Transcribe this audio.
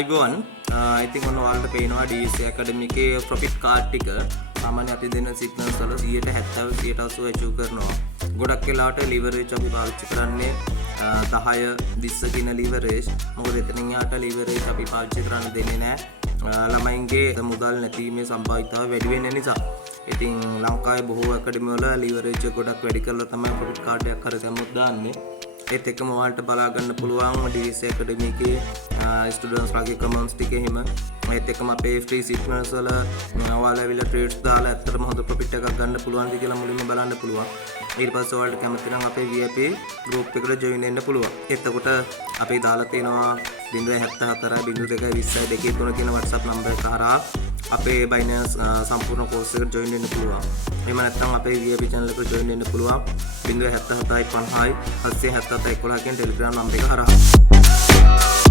අයිබෝන් ඉතින් ඔන්න ඔයාලට පේනවා DSA Academy එකේ ප්‍රොෆිට් කාඩ් ටික සාමාන්‍ය අපි දෙන සිග්නල්ස් වල 170 180 achieve කරනවා. ගොඩක් වෙලාවට leverage අපි පාවිච්චි කරන්නේ 10 20 කියන leverage. මොකද එතනින් යාට leverage අපි පාවිච්චි කරන්න දෙන්නේ නැහැ. ළමයින්ගේ මුදල් නැතිීමේ සම්භාවිතාව වැඩි වෙන නිසා. ඉතින් ලංකාවේ බොහෝ academy වල leverage ගොඩක් වැඩි කරලා තමයි ප්‍රොෆිට් කාඩ් එකක් හරි දැම්මොත් දාන්නේ. ඒත් එක්කම ඔයාලට බලා ගන්න පුළුවන් DSA Academy එකේ ස්ටුඩන්ට්ස් ලාගේ කමෙන්ට්ස් ටික එහෙම ඒත් එක්කම අපේ ෆ්‍රී සිග්නල්ස් වල ඔයාලා ඇවිල්ලා ට්‍රේඩ්ස් දාලා ඇත්තටම හොඳ ප්‍රොෆිට් එකක් ගන්න පුළුවන්ද කියලා මුලින්ම බලන්න පුළුවන්. ඊට පස්සේ ඔයාලට කැමති නම් අපේ VIP group එකට join වෙන්න පුළුවන්. එතකොට අපි දාලා තියෙනවා 074 02 20 23 කියන WhatsApp number එක හරහා අපේ Binance සම්පූර්ණ course එකට join වෙන්න පුළුවන්. එහෙම නැත්නම් අපේ VIP channel එකට join වෙන්න පුළුවන් 077 50 777 11 කියන Telegram number එක හරහා.